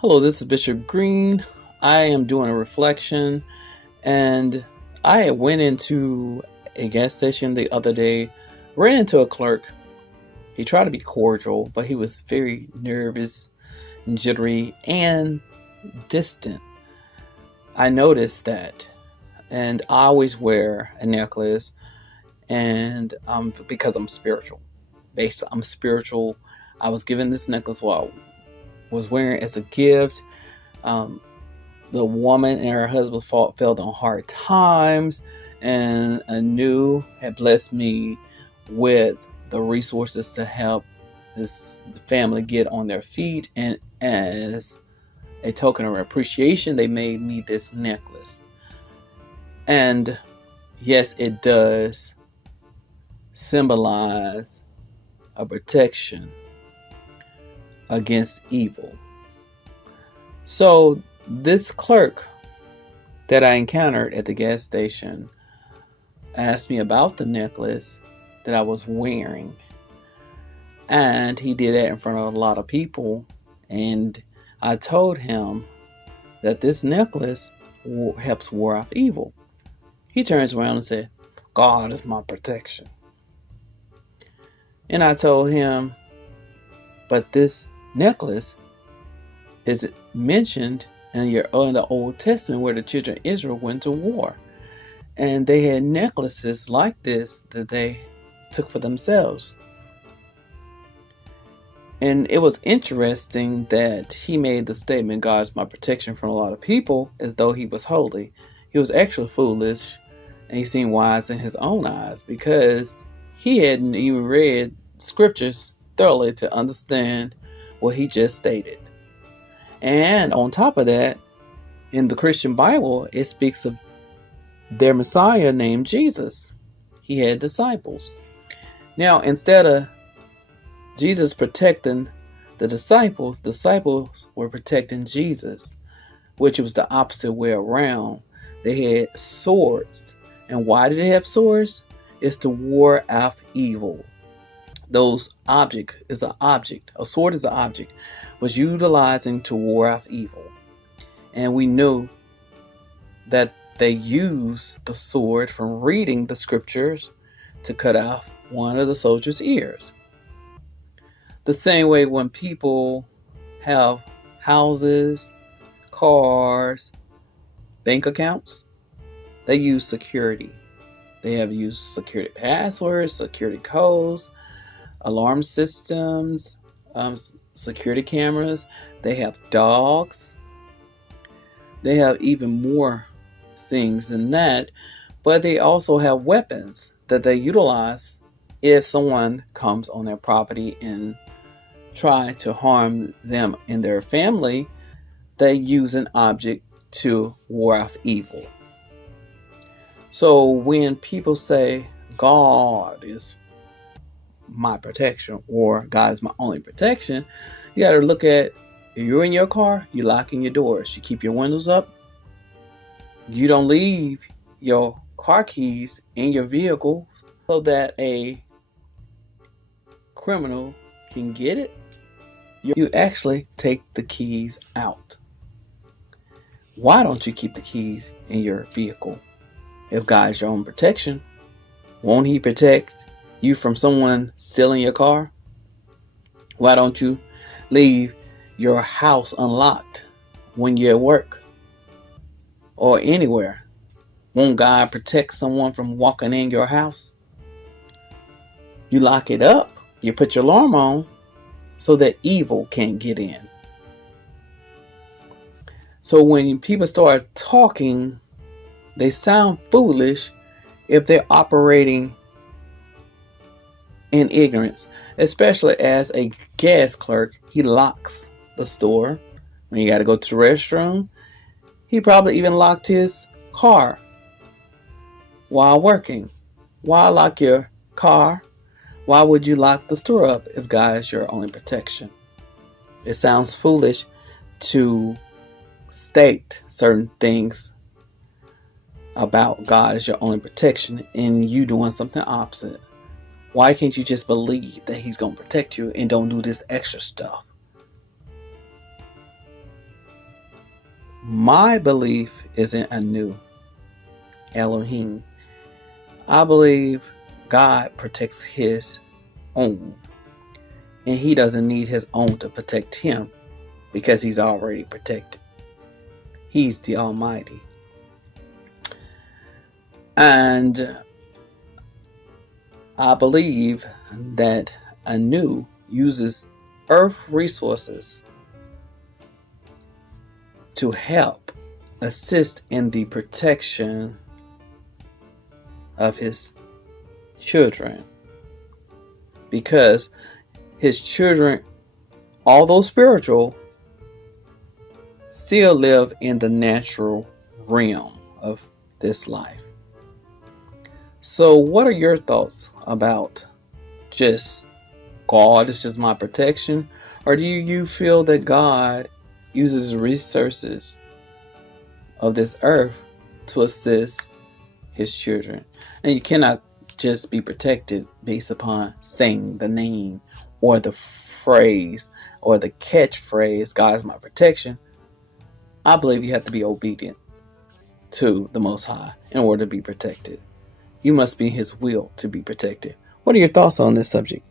Hello, this is Bishop Green. I am doing a reflection, and I went into a gas station the other day, ran into a clerk. He tried to be cordial, but he was very nervous and jittery and distant. I noticed that, and I always wear a necklace, and because I'm spiritual. I'm spiritual. I was given this necklace while I was wearing it as a gift. Um, the woman and her husband fell on hard times, and Anu had blessed me with the resources to help this family get on their feet. And as a token of appreciation, they made me this necklace. And yes, it does symbolize a protection against evil. So this clerk that I encountered at the gas station asked me about the necklace that I was wearing. And he did that in front of a lot of people. And I told him that this necklace helps ward off evil. He turns around and said, "God is my protection." And I told him, but this necklace is mentioned in the Old Testament where the children of Israel went to war. And they had necklaces like this that they took for themselves. And it was interesting that he made the statement, "God is my protection," from a lot of people as though he was holy. He was actually foolish, and he seemed wise in his own eyes because he hadn't even read scriptures thoroughly to understand what he just stated. And on top of that, in the Christian Bible, it speaks of their Messiah named Jesus. He had disciples. Now, instead of Jesus protecting the disciples were protecting Jesus, which was the opposite way around. They had swords. And why did they have swords? It's to ward off evil. Those object is an object. A sword is an object. Was utilizing to ward off evil. And we know that they used the sword from reading the scriptures to cut off one of the soldiers' ears. The same way when people have houses, cars, bank accounts, they use security. They have used security passwords, security codes, alarm systems, security cameras. They have dogs. They have even more things than that, but they also have weapons that they utilize if someone comes on their property and try to harm them and their family. They use an object to ward off evil. So when people say God is my protection or God is my only protection, you got to look at, if you're in your car, you locking your doors, you keep your windows up, you don't leave your car keys in your vehicle so that a criminal can get it. You actually take the keys out. Why don't you keep the keys in your vehicle? If God is your own protection, won't he protect you from someone stealing your car? Why don't you leave your house unlocked when you're at work or anywhere? Won't God protect someone from walking in your house? You lock it up. You put your alarm on so that evil can't get in. So when people start talking, they sound foolish if they're operating in ignorance, especially as a gas clerk. He locks the store when you got to go to the restroom. He probably even locked his car while working. Why lock your car? Why would you lock the store up if God is your only protection? It sounds foolish to state certain things about God as your only protection and you doing something opposite. Why can't you just believe that he's going to protect you and don't do this extra stuff? My belief isn't anew. Elohim. I believe God protects his own. And he doesn't need his own to protect him because he's already protected. He's the Almighty. And I believe that Anu uses earth resources to help assist in the protection of his children. Because his children, although spiritual, still live in the natural realm of this life. So what are your thoughts about just God is just my protection? Or do you feel that God uses the resources of this earth to assist his children? And you cannot just be protected based upon saying the name or the phrase or the catchphrase, God is my protection. I believe you have to be obedient to the Most High in order to be protected. You must be in his will to be protected. What are your thoughts on this subject?